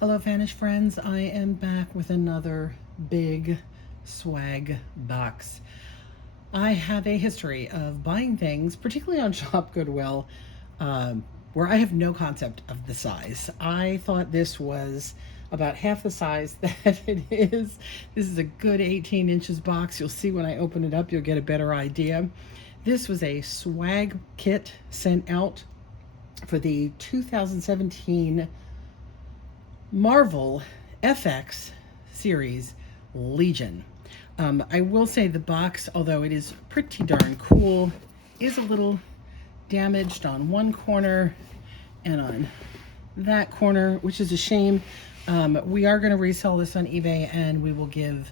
Hello, Vanish friends. I am back with another big swag box. I have a history of buying things, particularly on Shop Goodwill, where I have no concept of the size. I thought this was about half the size that it is. This is a good 18 inches box. You'll see when I open it up, you'll get a better idea. This was a swag kit sent out for the 2017 Marvel FX series Legion. I will say the box, although it is pretty darn cool, is a little damaged on one corner and on that corner, which is a shame. We are going to resell this on eBay, and we will give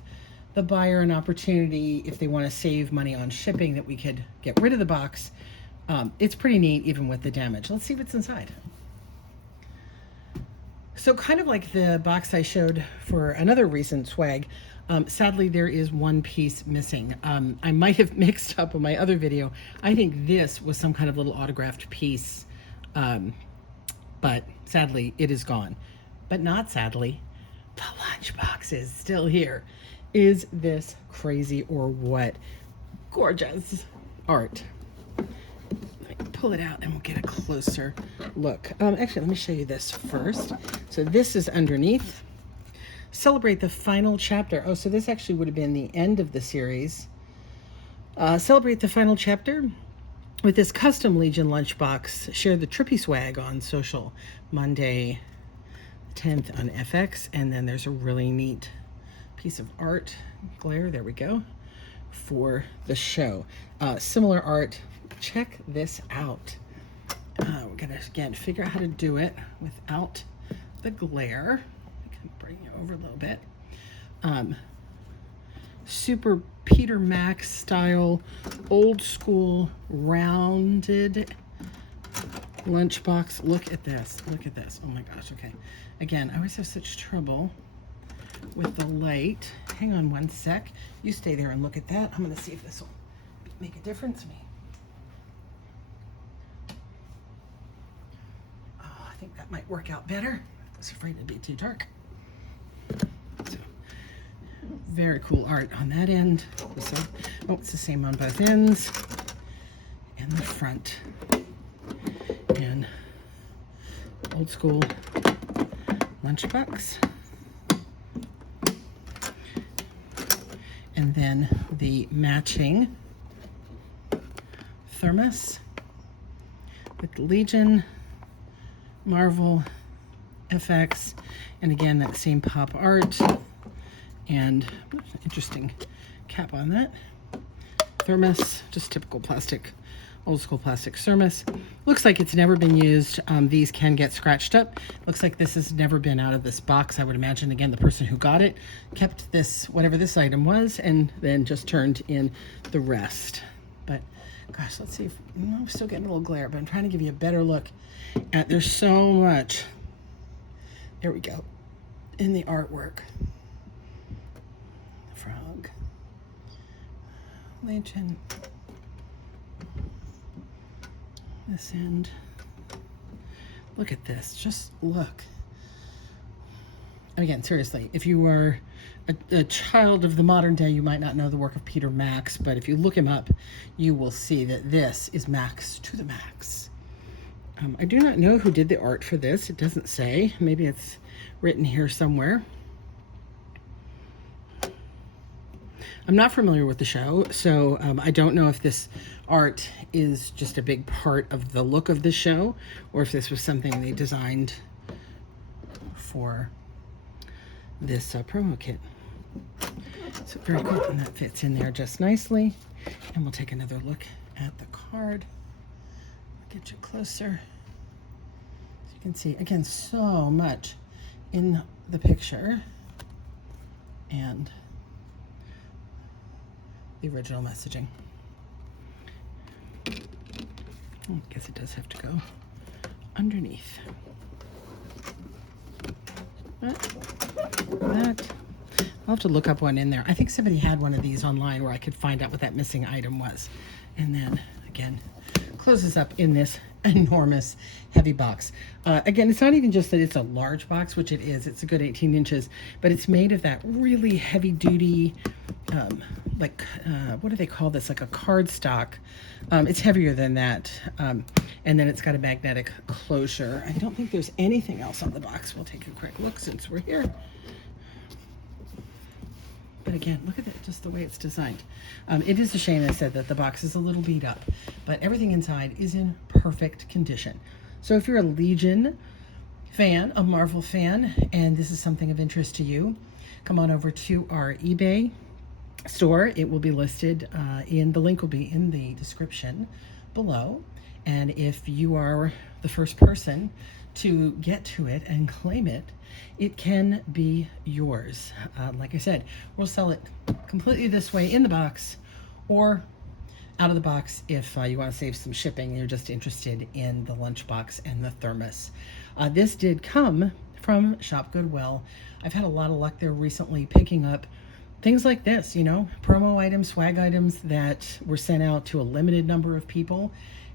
the buyer an opportunity, if they want to save money on shipping, that we could get rid of the box. It's pretty neat even with the damage. Let's see what's inside. So kind of like the box I showed for another recent swag, sadly there is one piece missing. I might have mixed up in my other video. I think this was some kind of little autographed piece, but sadly it is gone. But not sadly, the lunchbox is still here. Is this crazy or what? Gorgeous art. Pull it out and we'll get a closer look. Actually, let me show you this first. So this is underneath. Celebrate the final chapter. Oh, so this actually would have been the end of the series. Celebrate the final chapter with this custom Legion lunchbox. Share the trippy swag on social. Monday 10th on FX. And then there's a really neat piece of art. Glare, there we go. For the show. Similar art. Check this out. We're gonna again figure out how to do it without the glare. I can bring it over a little bit. Super Peter Max style, old school, rounded lunchbox. Look at this. Look at this. Oh my gosh. Okay. Again, I always have such trouble with the light. Hang on one sec. You stay there and look at that. I'm gonna see if this will make a difference to me. I think that might work out better. I was afraid it'd be too dark. So, very cool art on that end. So, oh, it's the same on both ends. And the front. And old school lunchbox. And then the matching thermos with Legion, Marvel, FX, and again that same pop art, and interesting cap on that. Thermos, just typical plastic, old school plastic thermos. Looks like it's never been used. These can get scratched up. Looks like this has never been out of this box. I would imagine, again, the person who got it kept this, whatever this item was, and then just turned in the rest. But gosh, let's see if, I'm still getting a little glare, but I'm trying to give you a better look at, there's so much, there we go, in the artwork. Frog, Legion, this end. Look at this, just look. And again, seriously, if you were a child of the modern day, you might not know the work of Peter Max, but if you look him up, you will see that this is Max to the max. I do not know who did the art for this. It doesn't say. Maybe it's written here somewhere. I'm not familiar with the show, so I don't know if this art is just a big part of the look of the show, or if this was something they designed for this promo kit. So very cool, and that fits in there just nicely. And we'll take another look at the card. Get you closer. So you can see, again, so much in the picture. And the original messaging. I guess it does have to go underneath. That. I'll have to look up one in there. I think somebody had one of these online where I could find out what that missing item was. And then, again, closes up in this enormous heavy box. Again, it's not even just that it's a large box, which it is. It's a good 18 inches, but it's made of that really heavy duty, what do they call this? Like a cardstock. It's heavier than that. And then it's got a magnetic closure. I don't think there's anything else on the box. We'll take a quick look since we're here. But again, look at it, just the way it's designed. It is a shame, I said, that the box is a little beat up, but everything inside is in perfect condition. So if you're a Legion fan, a Marvel fan, and this is something of interest to you, come on over to our eBay store. It will be listed the link will be in the description below. And if you are the first person to get to it and claim it, it can be yours. Like I said, we'll sell it completely this way in the box or out of the box if you want to save some shipping and you're just interested in the lunchbox and the thermos. This did come from Shop Goodwill. I've had a lot of luck there recently picking up things like this, you know, promo items, swag items that were sent out to a limited number of people.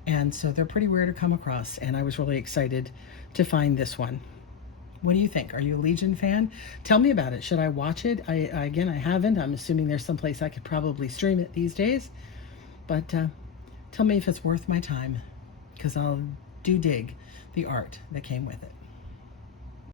And so they're pretty rare to come across. And I was really excited to find this one. What do you think? Are you a Legion fan? Tell me about it. Should I watch it? Again, I haven't. I'm assuming there's someplace I could probably stream it these days. But tell me if it's worth my time, because I'll dig the art that came with it.